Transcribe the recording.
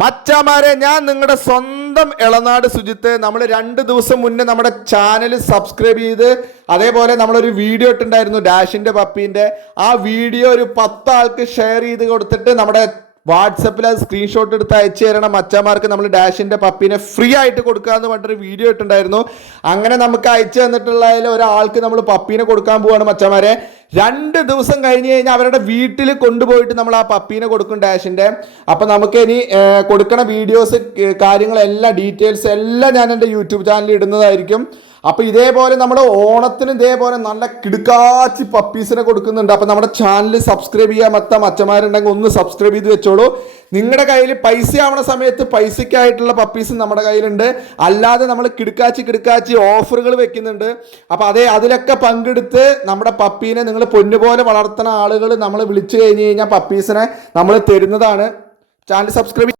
മച്ചാമാരെ, ഞാൻ നിങ്ങളുടെ സ്വന്തം ഇളനാട് സുജിത്ത്. നമ്മൾ 2 ദിവസം മുന്നേ നമ്മുടെ ചാനൽ സബ്സ്ക്രൈബ് ചെയ്ത് അതേപോലെ നമ്മളൊരു വീഡിയോ ഇട്ടുണ്ടായിരുന്നു ഡാഷിന്റെ പപ്പീന്റെ. ആ വീഡിയോ ഒരു 10 ആൾക്ക് ഷെയർ ചെയ്ത് കൊടുത്തിട്ട് നമ്മുടെ വാട്സപ്പിൽ അത് സ്ക്രീൻഷോട്ട് എടുത്ത് അയച്ചു തരണം മച്ചാമാർക്ക് നമ്മൾ ഡാഷിന്റെ പപ്പീനെ ഫ്രീ ആയിട്ട് കൊടുക്കുക എന്ന് പറഞ്ഞിട്ടൊരു വീഡിയോ ഇട്ടുണ്ടായിരുന്നു. അങ്ങനെ നമുക്ക് അയച്ചു തന്നിട്ടുള്ളതിൽ ഒരാൾക്ക് നമ്മൾ പപ്പീനെ കൊടുക്കാൻ പോവാണ് മച്ചാമാരെ. 2 ദിവസം കഴിഞ്ഞ് കഴിഞ്ഞാൽ അവരുടെ വീട്ടിൽ കൊണ്ടുപോയിട്ട് നമ്മൾ ആ പപ്പീനെ കൊടുക്കും ഡാഷിന്റെ. അപ്പം നമുക്ക് ഇനി കൊടുക്കണ വീഡിയോസ് കാര്യങ്ങളെല്ലാം ഡീറ്റെയിൽസ് എല്ലാം ഞാൻ എൻ്റെ യൂട്യൂബ് ചാനലിൽ ഇടുന്നതായിരിക്കും. അപ്പോൾ ഇതേപോലെ നമ്മുടെ ഓണത്തിന് ഇതേപോലെ നല്ല കിടുക്കാച്ചി പപ്പീസിനെ കൊടുക്കുന്നുണ്ട്. അപ്പം നമ്മുടെ ചാനൽ സബ്സ്ക്രൈബ് ചെയ്യാൻ മച്ചമാരുണ്ടെങ്കിൽ ഒന്ന് സബ്സ്ക്രൈബ് ചെയ്ത് വെച്ചോളൂ. നിങ്ങളുടെ കയ്യിൽ പൈസ ആവണ സമയത്ത് പൈസയ്ക്കായിട്ടുള്ള പപ്പീസ് നമ്മുടെ കയ്യിലുണ്ട്. അല്ലാതെ നമ്മൾ കിടുക്കാച്ചി ഓഫറുകൾ വെക്കുന്നുണ്ട്. അപ്പോൾ അതിലൊക്കെ പങ്കെടുത്ത് നമ്മുടെ പപ്പീനെ നിങ്ങൾ പൊന്നുപോലെ വളർത്തുന്ന ആളുകൾ നമ്മൾ വിളിച്ചു കഴിഞ്ഞ് കഴിഞ്ഞാൽ പപ്പീസിനെ നമ്മൾ തരുന്നതാണ്. Channel subscribe